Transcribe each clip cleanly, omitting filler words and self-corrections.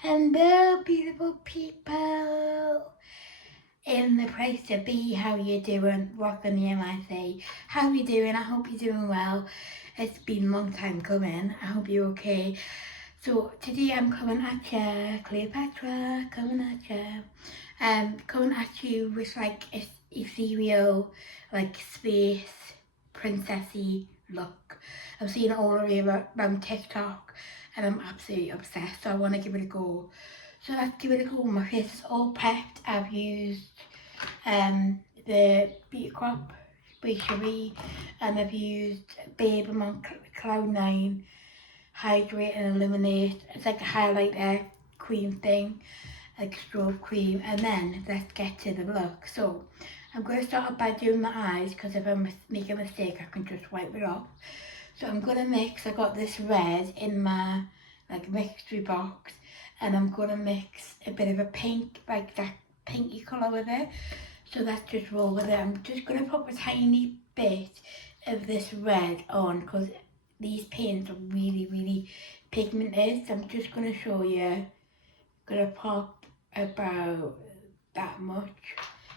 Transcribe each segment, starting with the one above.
Hello, beautiful people in the place to be. How you doing? Rocking the MIC. How you doing? I hope you're doing well. It's been a long time coming. I hope you're okay. So today I'm coming at you, Cleopatra, coming at you. Coming at you with like ethereal, like space, princessy look. I've seen it all around TikTok and I'm absolutely obsessed, so I want to give it a go. So let's give it a go. My face is all prepped. I've used the Beauty Crop by Cherie, and I've used Babe I'm on Cloud 9 Hydrate and Illuminate. It's like a highlighter cream thing, like strobe cream, and then let's get to the look. So I'm going to start off by doing my eyes, because if I make a mistake I can just wipe it off. So I'm going to mix, I got this red in my like mixture box, and I'm going to mix a bit of a pink, like that pinky colour with it. So let's just roll with it. I'm just going to pop a tiny bit of this red on, because these paints are really pigmented. So I'm just going to show you. Going to pop about that much.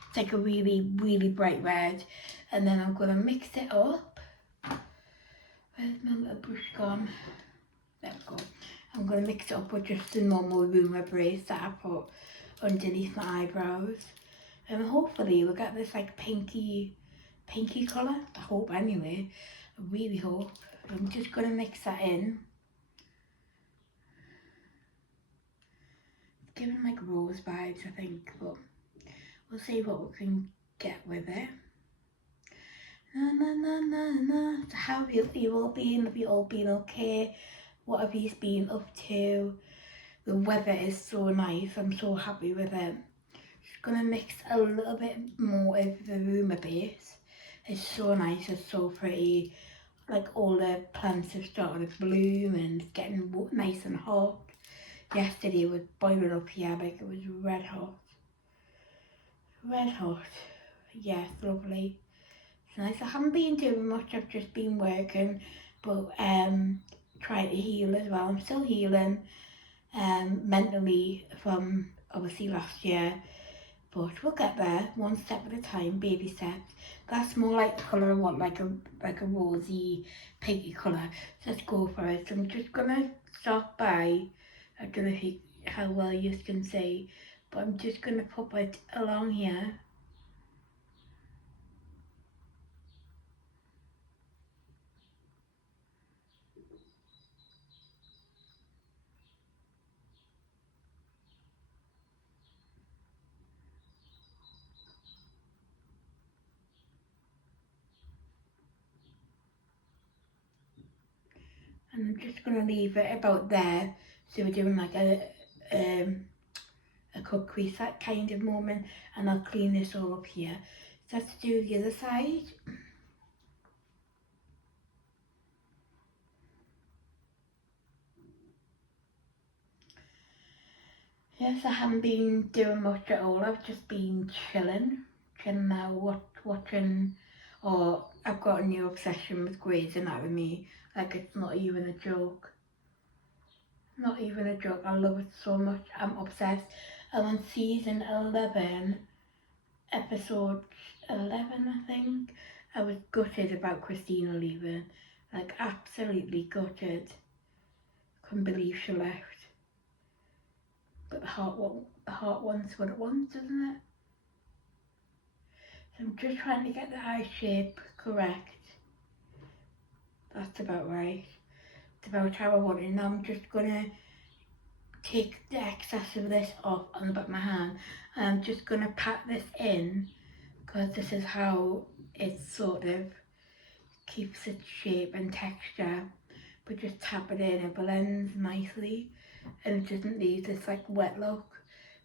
It's like a really bright red. And then I'm going to mix it up. Where's my little brush gone? There we go. I'm going to mix it up with just the normal Ruma base that I put underneath my eyebrows. And hopefully we'll get this like pinky colour. I hope anyway. I really hope. I'm just going to mix that in. It's giving like rose vibes, I think, but we'll see what we can get with it. Na na na na na. So how have you all been? Have you all been okay? What have you been up to? The weather is so nice. I'm so happy with it. Just gonna mix a little bit more of the Ruma base. It's so nice. It's so pretty. Like all the plants have started to bloom and it's getting nice and hot. Yesterday it was boiling up here, like it was red hot. Red hot. Yes, lovely. It's nice. I haven't been doing much. I've just been working, but trying to heal as well. I'm still healing mentally from obviously last year, but we'll get there one step at a time, baby steps. That's more like the colour I want, like a rosy pinky colour. So let's go for it. So I'm just gonna start by, I don't know how well you can see, but I'm just gonna pop it along here. And I'm just going to leave it about there. So we're doing like a cut crease, that kind of moment, and I'll clean this all up here. So let's do the other side. Yes, I haven't been doing much at all. I've just been chilling now, watching, or I've got a new obsession with Grey's Anatomy. Like it's not even a joke. Not even a joke. I love it so much. I'm obsessed. I'm on season 11, episode 11, I think. I was gutted about Christina leaving. Like absolutely gutted. Couldn't believe she left. But the heart wants what it wants, doesn't it? So I'm just trying to get the eye shape correct. That's about right. It's about how I want it. Now I'm just gonna take the excess of this off on the back of my hand, and I'm just gonna pat this in, because this is how it sort of keeps its shape and texture. But just tap it in, it blends nicely and it doesn't leave this like wet look,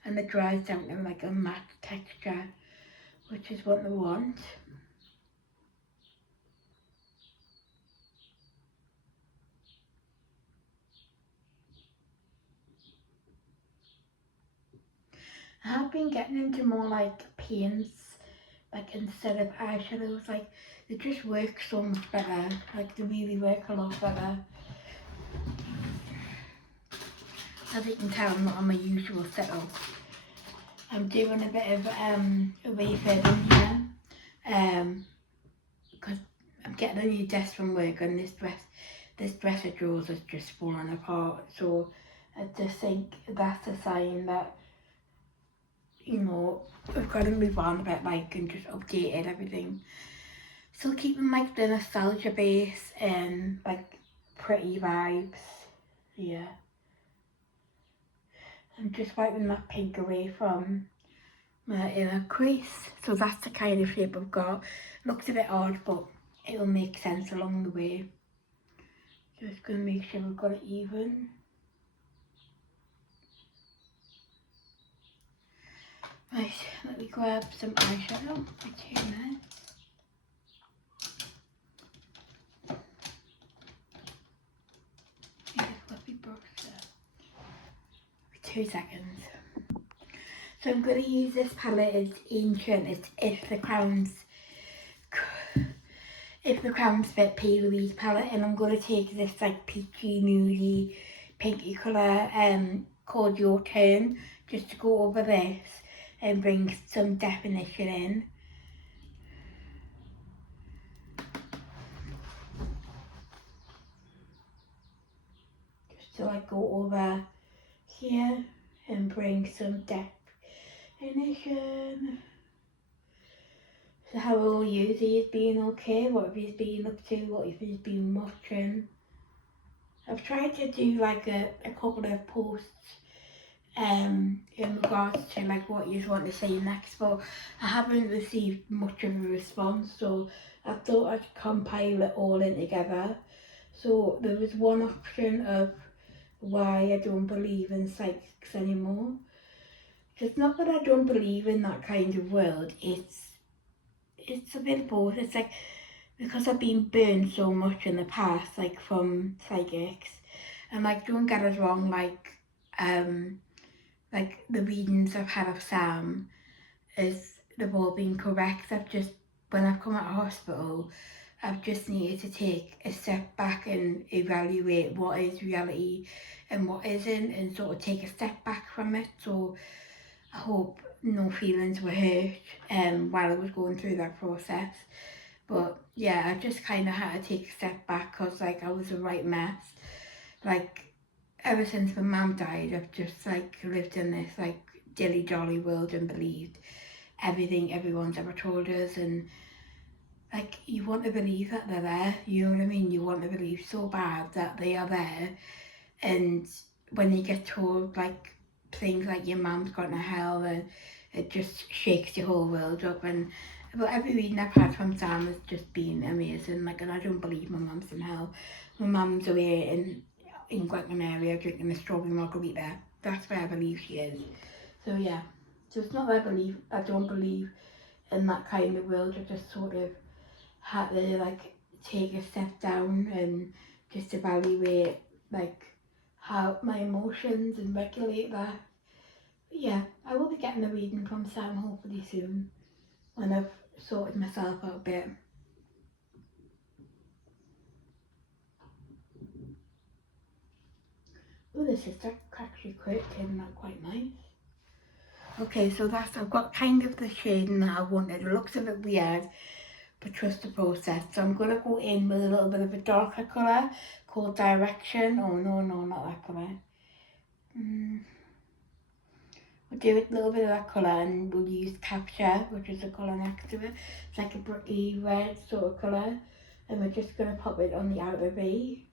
and it dries down to like a matte texture, which is what I want. I have been getting into more like paints, like instead of eyeshadows. Like they just work so much better. Like they really work a lot better. As you can tell, I'm not on my usual setup. I'm doing a bit of refurbing here, because I'm getting a new desk from work, and this dresser drawers is just falling apart. So I just think that's a sign that, you know, we've got to move on a bit, like, and just updated everything. Still keeping like the nostalgia base and like pretty vibes. Yeah. I'm just wiping that pink away from my inner crease. So that's the kind of shape I've got. Looks a bit odd, but it will make sense along the way. Just gonna make sure we've got it even. Right, let me grab some eyeshadow for 2 minutes. Use a fluffy brush there. For 2 seconds. So I'm going to use this palette. It's ancient. It's If the Crown's Bit Pale palette, and I'm going to take this like peachy, nudie, pinky colour called Your Turn, just to go over this and bring some definition in. Just to like go over here and bring some definition. So how are you? Has he been okay? What have you been up to? What have you been watching? I've tried to do like a couple of posts in regards to like what you want to say next, but I haven't received much of a response, so I thought I'd compile it all in together. So there was one option of why I don't believe in psychics anymore. It's not that I don't believe in that kind of world, it's a bit of both. It's like, because I've been burned so much in the past, like from psychics, and like, don't get us wrong, like the readings I've had of Sam they've all been correct. When I've come out of hospital, I've just needed to take a step back and evaluate what is reality and what isn't, and sort of take a step back from it. So I hope no feelings were hurt while I was going through that process. But yeah, I just kind of had to take a step back because like I was a right mess. Like ever since my mum died, I've just like lived in this like dilly jolly world and believed everything everyone's ever told us, and like you want to believe that they're there, you know what I mean? You want to believe so bad that they are there, and when you get told like things like your mum's gone to hell, and it just shakes your whole world up. And but every reading I've had from Sam has just been amazing. Like, and I don't believe my mum's in hell. My mum's away in Grantham area drinking a strawberry margarita. That's where I believe she is. So yeah. So it's not that I don't believe in that kind of world. I just sort of had to like take a step down and just evaluate like how my emotions and regulate that. But yeah, I will be getting a reading from Sam hopefully soon when I've sorted myself out a bit. Oh, this is actually quite quite nice. Okay, so I've got kind of the shading that I wanted. It looks a bit weird, but trust the process. So I'm going to go in with a little bit of a darker colour called Direction. Oh no, not that colour. We'll do a little bit of that colour, and we'll use Capture, which is the colour next to it. It's like a bricky red sort of colour, and we're just going to pop it on the outer V.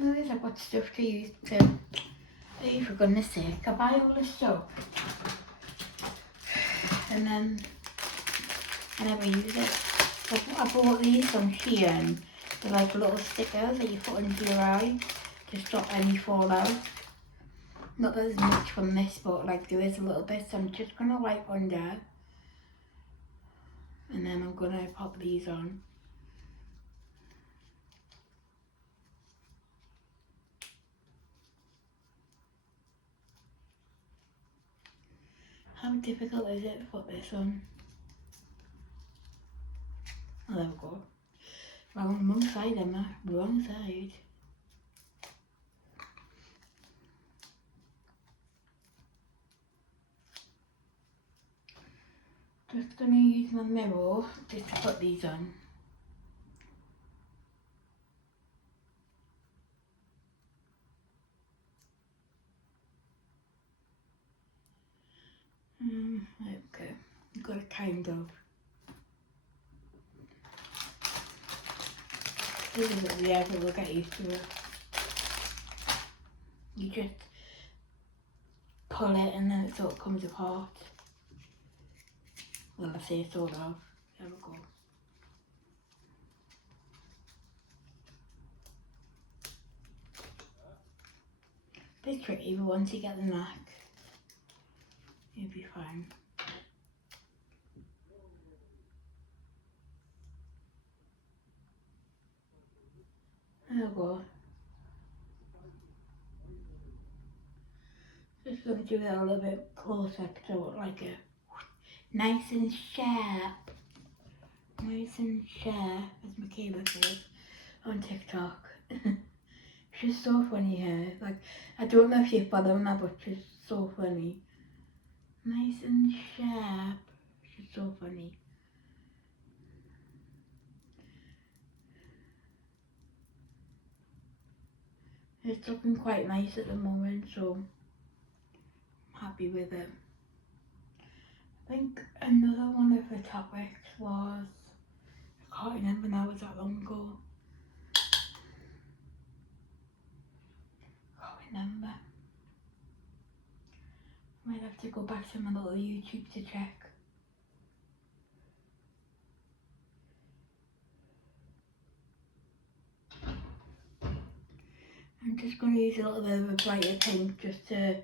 Notice I've got stuff to use to, oh, for goodness sake, I buy all this stuff and then I never use it. So I bought these from Shein. They're like little stickers that you put into your eye to stop any fallout. Not that there's much from this, but like there is a little bit, so I'm just going to wipe under and then I'm going to pop these on. How difficult is it to put this on? Oh, there we go. Wrong side, Emma. Wrong side. Just gonna use my mirror just to put these on. Okay. Got a kind of. This is what we have, but we'll get used to it. You just pull it and then it sort of comes apart. Well, I say sort of. There we go. Bit tricky, but once you get the knack, you'll be fine. There we go. Just going to do it a little bit closer because I want like a nice and sharp. Nice and sharp, as Michaela says on TikTok. She's so funny here. Like, I don't know if you follow her, but she's so funny. Nice and sharp. She's so funny. It's looking quite nice at the moment, so I'm happy with it. I think another one of the topics was, I can't remember now, it was that long ago. I can't remember. Might have to go back to my little YouTube to check. I'm just going to use a little bit of a brighter pink just to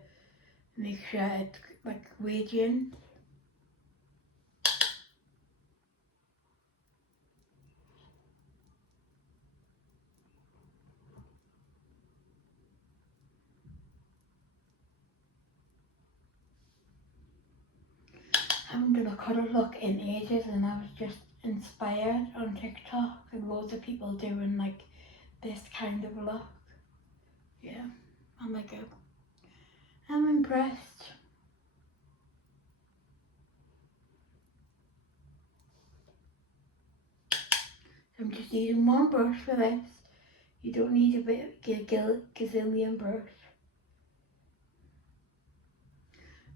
make sure it's like radiant. I haven't done a colour look in ages and I was just inspired on TikTok and loads of people doing like this kind of look. Yeah, I'm impressed. I'm just using one brush for this. You don't need a gazillion brush.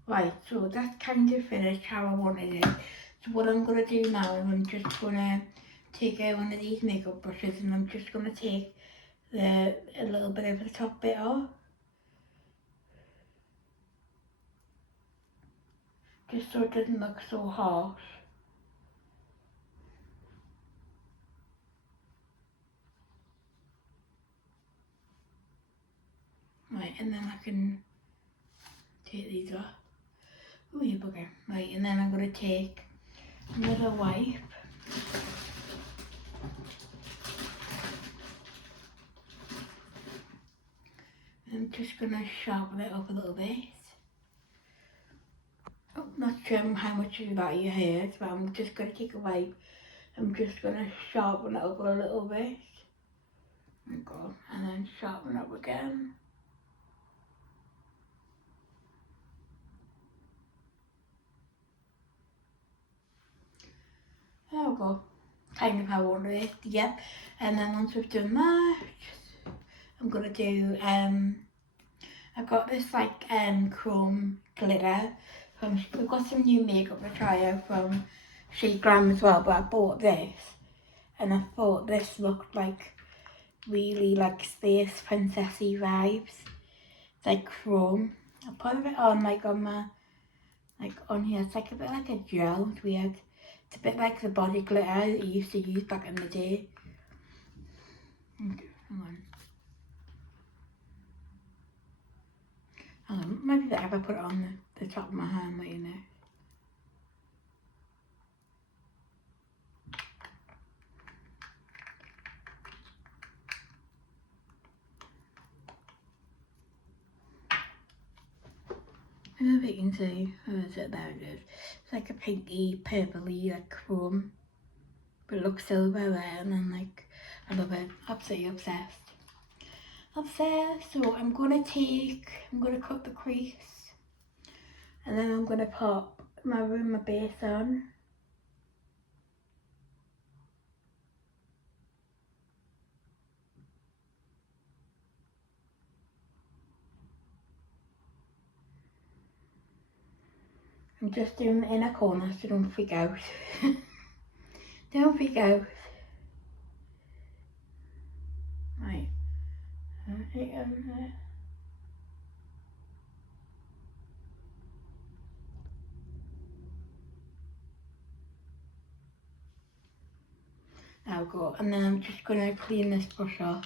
Right, so that's kind of finished how I wanted it. So what I'm going to do now is I'm just going to take one of these makeup brushes and I'm just going to take a little bit of the top bit off. Just so it doesn't look so harsh. Right, and then I can take these off. Oh, you bugger. Right, and then I'm going to take another wipe. I'm just going to sharpen it up a little bit. Oh, not sure how much of that you heard, but I'm just going to take a wipe. I'm just going to sharpen it up a little bit. There we go. And then sharpen up again. There we go. Kind of how I wanted it, yep. And then once we've done that, I'm going to do, I've got this like chrome glitter. We've got some new makeup to try out from Shea Glam as well, but I bought this. And I thought this looked like really like space princessy vibes. It's like chrome. I put it on like on my, like on here. It's like a bit like a gel. It's weird. It's a bit like the body glitter that you used to use back in the day. Okay, hang on. Maybe better if I put it on the top of my hand, like, you know. I don't know if you can see. Where is it? There it is. It's like a pinky, purpley, like chrome. but it looks silver there, and then like, I love it, absolutely obsessed. So I'm gonna cut the crease, and then I'm gonna pop my Ruma base on. I'm just doing the inner corner, so don't freak out. Don't freak out. Right. There we go. And then I'm just going to clean this brush off.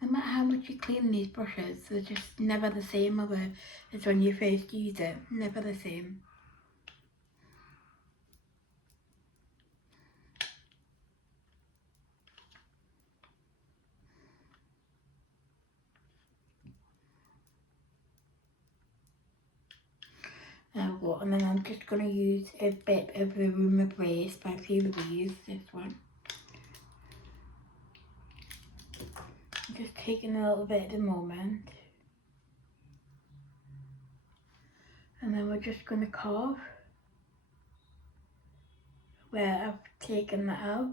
No matter how much you clean these brushes, they're just never the same as when you first use it. Never the same. There we go. And then I'm just going to use a bit of the Ruma Brace by Feel Louise, this one. I'm just taking a little bit at the moment. And then we're just going to carve where I've taken that out.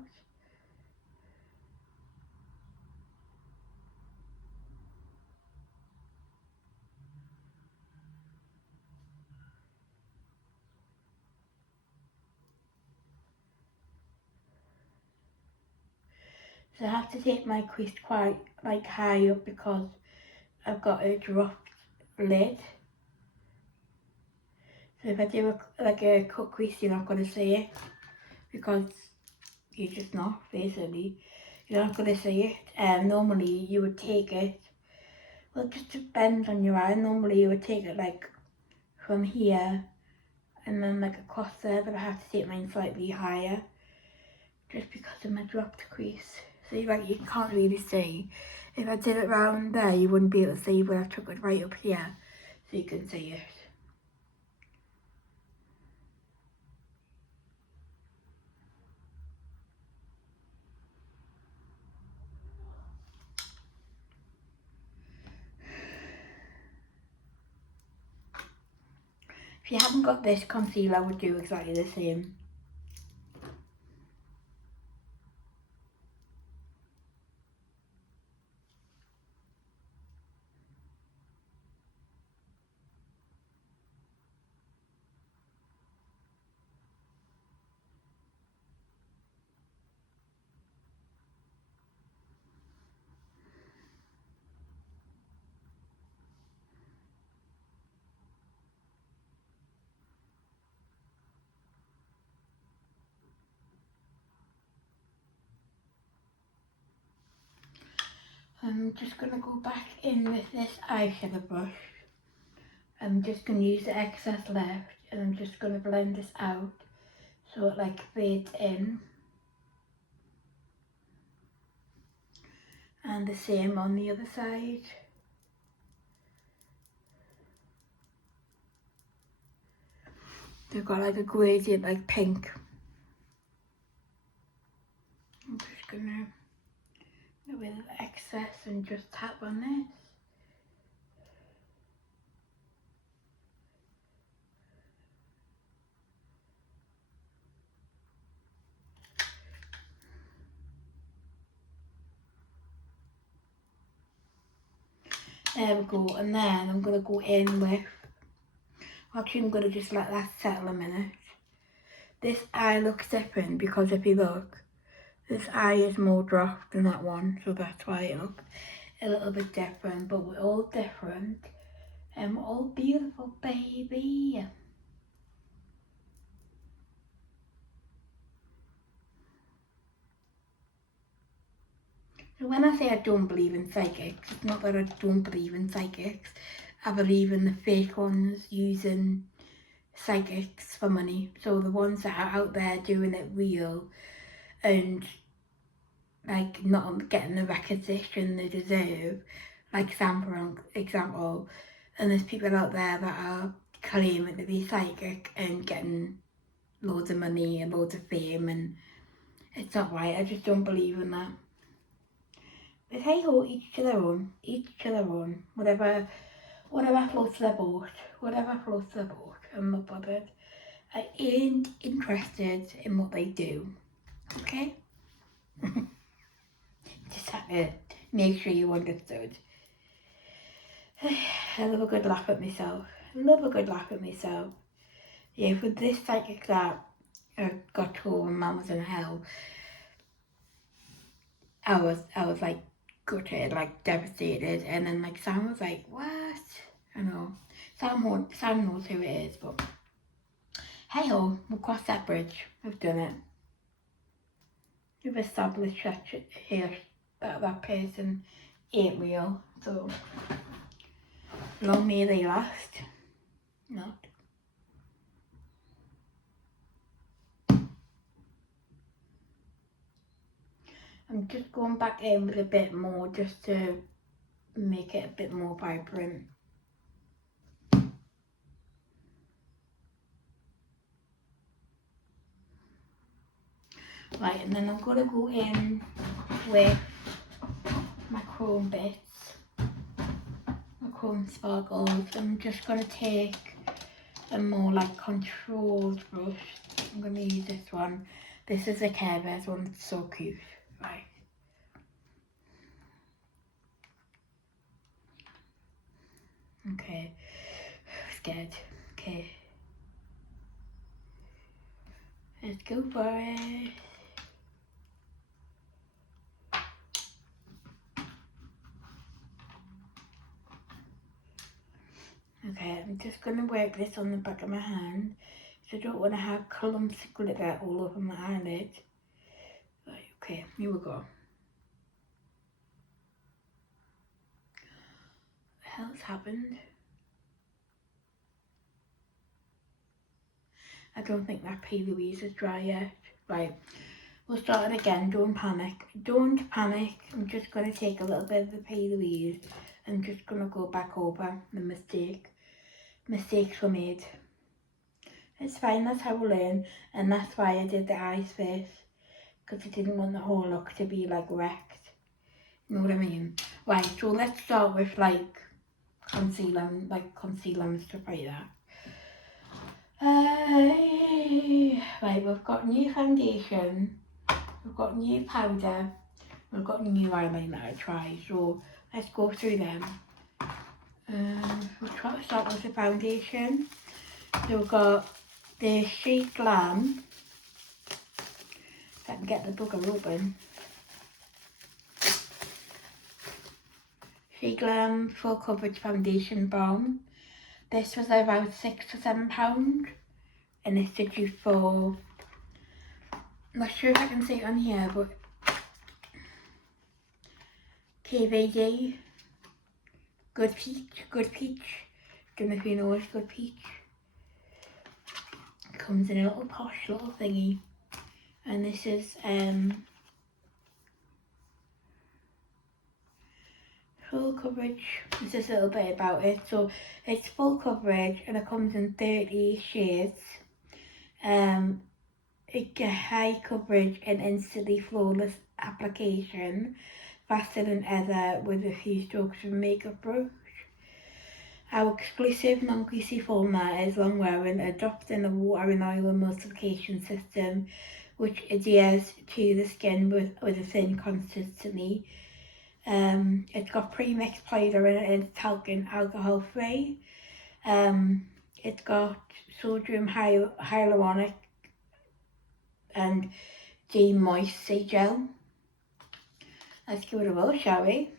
So I have to take my crease quite like high up because I've got a dropped lid. So if I do a cut crease, you're not going to see it because you're just not, basically. You're not going to see it. Normally you would take it, well, just depends on your eye. Normally you would take it like from here and then like across there, but I have to take mine slightly higher just because of my dropped crease. So you can't really see. If I did it round there, you wouldn't be able to see, but I took it right up here so you can see it. If you haven't got this concealer, I would do exactly the same. I'm just going to go back in with this eyeshadow brush. I'm just going to use the excess left and I'm just going to blend this out so it like fades in. And the same on the other side. They've got like a gradient like pink. I'm just going to get rid of the excess and just tap on this. There we go, and then I'm going to go in with, actually I'm going to just let that settle a minute. This eye looks different because if you look, this eye is more dropped than that one, so that's why it looks a little bit different, but we're all different and we're all beautiful, baby. So when I say I don't believe in psychics, it's not that I don't believe in psychics. I believe in the fake ones using psychics for money. So the ones that are out there doing it real and like not getting the recognition they deserve, like example, and there's people out there that are claiming to be psychic and getting loads of money and loads of fame, and it's not right. I just don't believe in that. But hey ho, each to their own, whatever floats their boat, I'm not bothered. I ain't interested in what they do, okay? Just had to make sure you understood. I love a good laugh at myself. Yeah, with this psychic that I got told when Mum was in hell, I was like gutted, like devastated, and then like Sam was like, what? I know. Sam knows who it is, but hey ho, we'll cross that bridge. We've done it. We've established that here that person ain't real, so long may they last. Not. I'm just going back in with a bit more just to make it a bit more vibrant. Right, and then I'm going to go in with my chrome bits, my chrome sparkles. I'm just going to take a more like controlled brush. I'm going to use this one. This is the Care Bears one, it's so cute. Right. Okay, scared. Okay. Let's go for it. Okay, I'm just going to work this on the back of my hand. So I don't want to have clumps of glitter all over my eyelid. Right, okay, here we go. What the hell's happened? I don't think that P. Louise is dry yet. Right, we'll start it again. Don't panic. Don't panic. I'm just going to take a little bit of the P. Louise. I'm just going to go back over the mistakes were made. It's fine, that's how we learn, and that's why I did the eyes first, because I didn't want the whole look to be like wrecked. You know what I mean? Right, so let's start with like concealer and stuff like that. Right, we've got new foundation, we've got new powder, we've got new eyeliner to try, so let's go through them. We'll try to start with the foundation. So we've got the Shea Glam, if I can get the bugger open. Shea Glam Full Coverage Foundation Balm. This was about £6 to £7, and it's due for, I'm not sure if I can say it on here, but KVD, Good Peach, don't know if you know it's Good Peach. It comes in a little posh little thingy, and this is full coverage. This is a little bit about it. So it's full coverage and it comes in 30 shades. It gets high coverage and instantly flawless application, faster than ever with a few strokes of makeup brush. Our exclusive non-greasy format is long wearing, adopting a water and oil emulsification system which adheres to the skin with a thin consistency. It's got pre-mixed powder in it, and it's talcum alcohol free. It's got sodium hyaluronic and de-moist gel. Let's give it a whirl, shall we?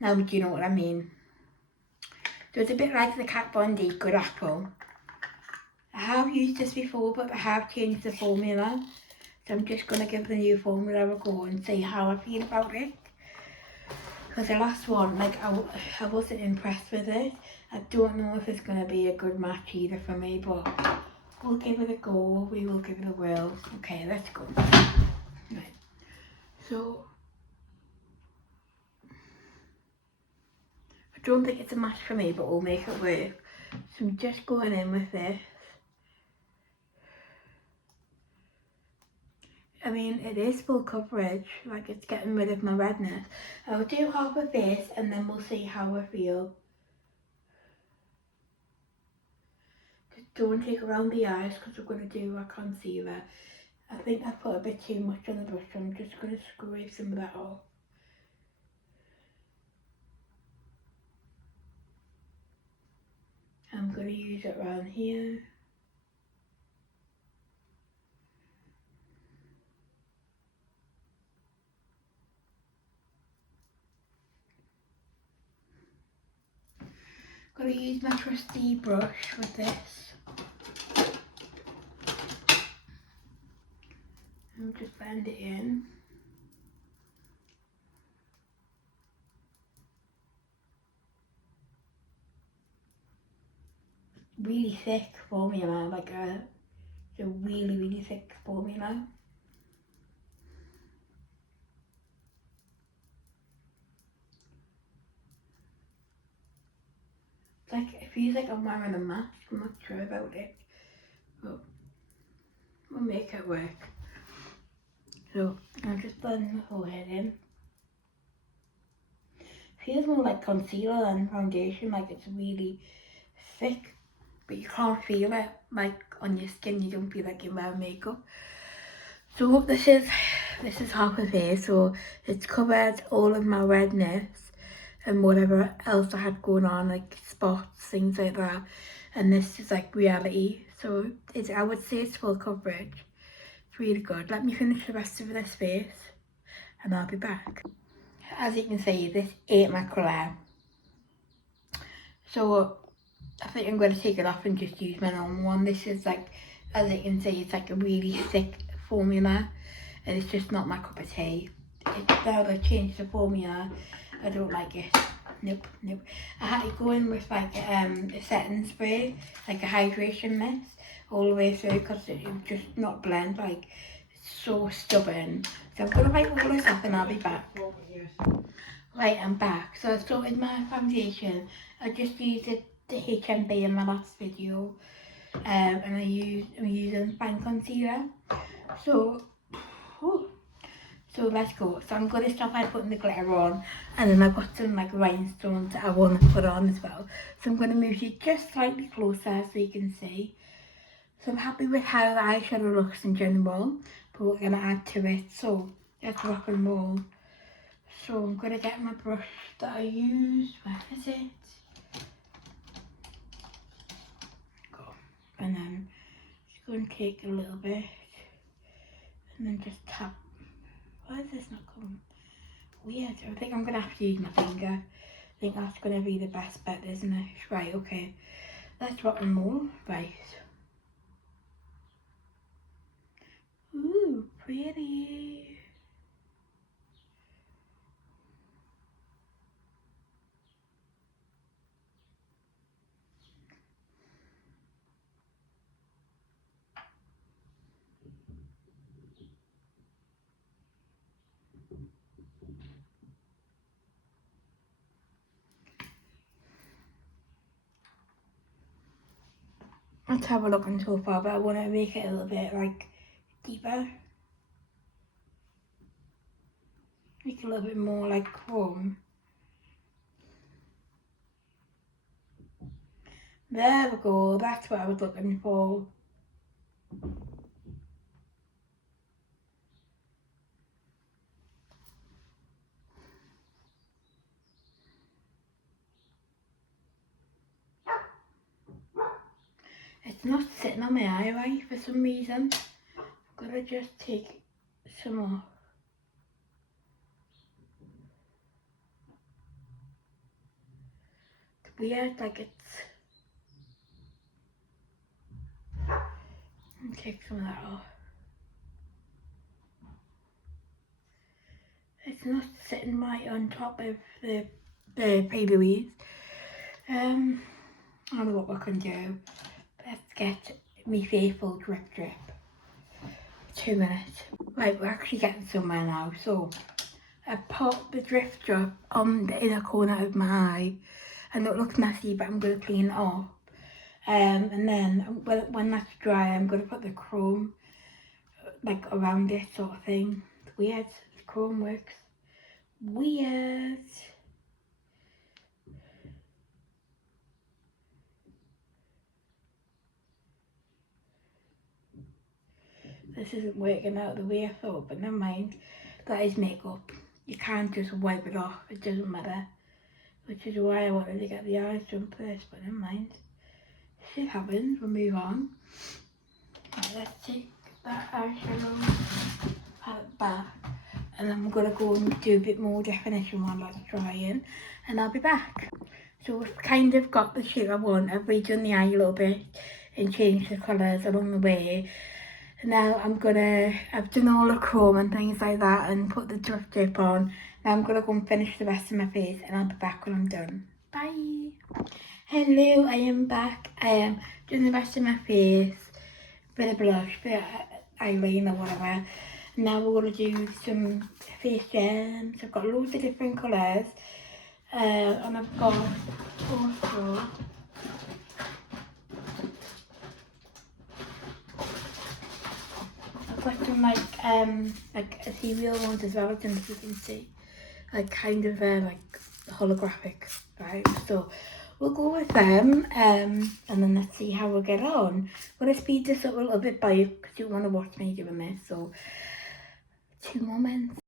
Now do you know what I mean? So it's a bit like the Kat Von D Good Apple. I have used this before, but I have changed the formula. So I'm just going to give the new formula a go and see how I feel about it. Because the last one, like I wasn't impressed with it. I don't know if it's going to be a good match either for me, but we'll give it a go. We will give it a whirl. Okay, let's go. Right. So, I don't think it's a match for me, but we'll make it work. So I'm just going in with this. I mean, it is full coverage, like it's getting rid of my redness. I'll do half a face and then we'll see how I feel. Just don't take around the eyes because we're going to do a concealer. I think I put a bit too much on the brush, so I'm just going to scrape some of that off. I'm going to use it around here. I'm going to use my trusty brush with this. And just blend it in. Really thick formula, like a really thick formula. Like, it feels like I'm wearing a mask. I'm not sure about it, but we'll make it work. So I'll just blend my forehead in. Feels more like concealer than foundation, like it's really thick, but you can't feel it, like on your skin. You don't feel like you're wearing makeup. So this is half a face, so it's covered all of my redness and whatever else I had going on, like spots, things like that. And this is like reality, so I would say it's full coverage. It's really good. Let me finish the rest of this face and I'll be back. As you can see, this ain't my colour. So I think I'm going to take it off and just use my normal one. This is like, as you can see, it's like a really thick formula and it's just not my cup of tea. Now they've changed the formula, I don't like it. Nope. I had to go in with like a setting spray, like a hydration mist, all the way through because it was just not blend, like it's so stubborn. So I'm going to wipe all this up and I'll be back. Right, I'm back. So I started my foundation. I just used the HMB in my last video, and I'm using fine concealer. So let's go. So I'm going to start by putting the glitter on, and then I've got some like rhinestones that I want to put on as well. So I'm going to move you just slightly closer so you can see. So I'm happy with how the eyeshadow looks in general, but we're going to add to it. So let's rock and roll. So I'm going to get my brush that I used. Where is it? Go. And then just going to take a little bit and then just tap. Why is this not coming? Weird. I think I'm going to have to use my finger. I think that's going to be the best bet, isn't it? Right, okay. Let's rock and roll. Right. Ooh, pretty. Let's have a look on so far, but I want to make it a little bit like deeper. Make it a little bit more like chrome. There we go, that's what I was looking for. It's not sitting on my eye right for some reason. I'm gonna just take some off. It's weird, like it's... Take some of that off. It's not sitting right on top of the PBWs. I don't know what we can do. Let's get me faithful drip. 2 minutes. Right, we're actually getting somewhere now. So I put the drip on the inner corner of my eye I know it looks messy, but I'm going to clean it up. And then when that's dry, I'm going to put the chrome like around it sort of thing. It's weird. The chrome works. Weird. This isn't working out the way I thought, but never mind. That is makeup. You can't just wipe it off. It doesn't matter. Which is why I wanted to get the eyes done first, but never mind. Shit happens. We'll move on. Right, let's take that eyeshadow palette back. And I'm going to go and do a bit more definition while that's drying. And I'll be back. So we've kind of got the shape I want. I've redone the eye a little bit and changed the colours along the way. Now I've done all the chrome and things like that and put the drip tape on. Now I'm gonna go and finish the rest of my face and I'll be back when I'm done. Bye! Hello, I am back. I am doing the rest of my face. Bit of blush, bit of eyeliner, whatever. Now we're gonna do some face gems. I've got loads of different colours. And I've got also got some like ethereal ones as well, as you can see, like kind of like holographic vibes. So we'll go with them, and then let's see how we get on. I'm gonna speed this up a little bit by you because you want to watch me doing this. So 2 moments.